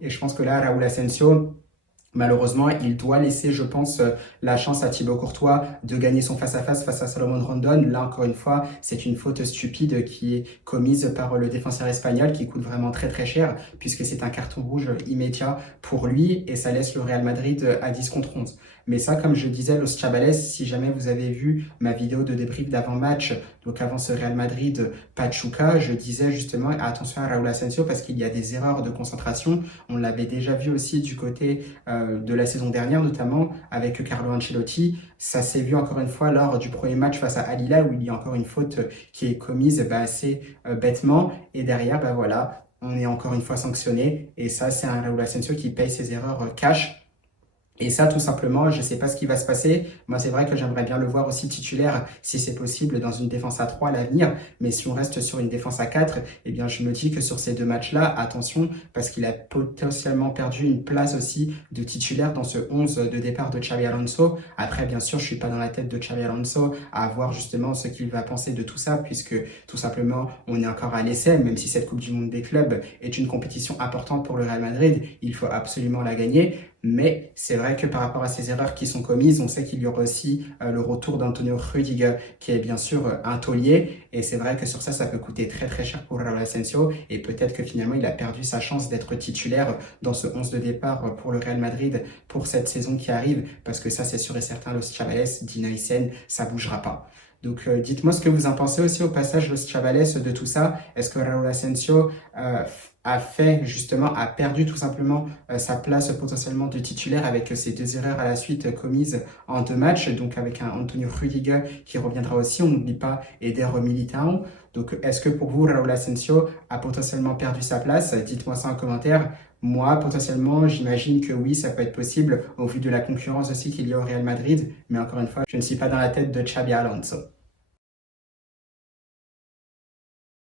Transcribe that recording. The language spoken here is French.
Et je pense que là, Raúl Asensio, malheureusement, il doit laisser, je pense, la chance à Thibaut Courtois de gagner son face-à-face face à Salomon Rondon. Là, encore une fois, c'est une faute stupide qui est commise par le défenseur espagnol qui coûte vraiment très très cher puisque c'est un carton rouge immédiat pour lui et ça laisse le Real Madrid à 10 contre 11. Mais ça, comme je disais, Los Chavales, si jamais vous avez vu ma vidéo de débrief d'avant-match, donc avant ce Real Madrid-Pachuca, je disais justement attention à Raúl Asensio parce qu'il y a des erreurs de concentration. On l'avait déjà vu aussi du côté de la saison dernière, notamment avec Carlo Ancelotti. Ça s'est vu encore une fois lors du premier match face à Al Hilal où il y a encore une faute qui est commise assez bêtement. Et derrière, voilà, on est encore une fois sanctionné. Et ça, c'est un Raúl Asensio qui paye ses erreurs cash. Et ça, tout simplement, je ne sais pas ce qui va se passer. Moi, c'est vrai que j'aimerais bien le voir aussi titulaire, si c'est possible, dans une défense à 3 à l'avenir. Mais si on reste sur une défense à 4, eh bien, je me dis que sur ces deux matchs-là, attention, parce qu'il a potentiellement perdu une place aussi de titulaire dans ce 11 de départ de Xabi Alonso. Après, bien sûr, je ne suis pas dans la tête de Xabi Alonso à voir justement ce qu'il va penser de tout ça, puisque tout simplement, on est encore à l'essai, même si cette Coupe du Monde des clubs est une compétition importante pour le Real Madrid, il faut absolument la gagner. Mais c'est vrai que par rapport à ces erreurs qui sont commises, on sait qu'il y aura aussi le retour d'Antonio Rüdiger, qui est bien sûr un taulier. Et c'est vrai que sur ça, ça peut coûter très très cher pour Raúl Asensio. Et peut-être que finalement, il a perdu sa chance d'être titulaire dans ce 11 de départ pour le Real Madrid pour cette saison qui arrive. Parce que ça, c'est sûr et certain, Los Chavales, Dina Hysén, ça bougera pas. Donc dites-moi ce que vous en pensez aussi au passage, Los Chavales, de tout ça. Est-ce que Raúl Asensio a perdu tout simplement sa place potentiellement de titulaire avec ces deux erreurs à la suite commises en deux matchs, donc avec un Antonio Rüdiger qui reviendra aussi, on n'oublie pas Eder Militão. Donc est-ce que pour vous, Raúl Asensio a potentiellement perdu sa place? Dites-moi ça en commentaire. Moi, potentiellement, j'imagine que oui, ça peut être possible au vu de la concurrence aussi qu'il y a au Real Madrid. Mais encore une fois, je ne suis pas dans la tête de Xabi Alonso.